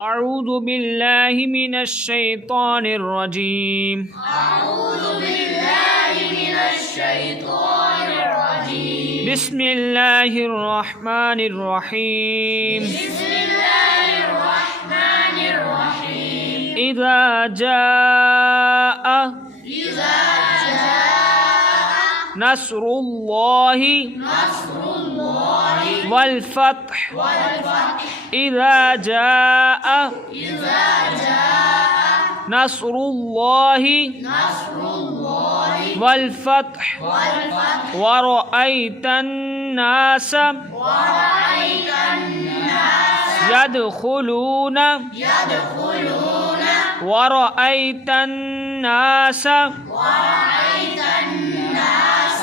अऊज़ु बिल्लाहि मिनश शैतानिर रजीम। बिस्मिल्लाहिर रहमानिर रहीम। इज़ा जाअ नस्रुल्लाहि वल फत्ह। इज़ा जाअ नस्रुल्लाहि वल फत्ह वरअयतन नास यदखुलून वरअयतन नास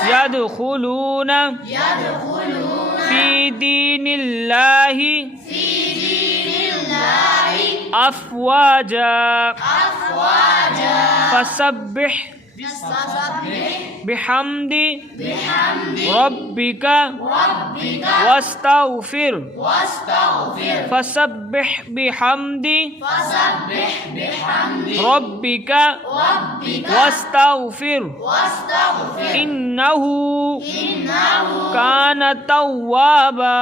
यदखुलून फी दीनिल्लाहि अफ़वाजा फसब्बिह बिहम्दि रब्बिका वस्तग़फिर फसब्बिह बिहम्दि रब्बिका वस्तग़फिर इन्नहु कान तव्वाबा।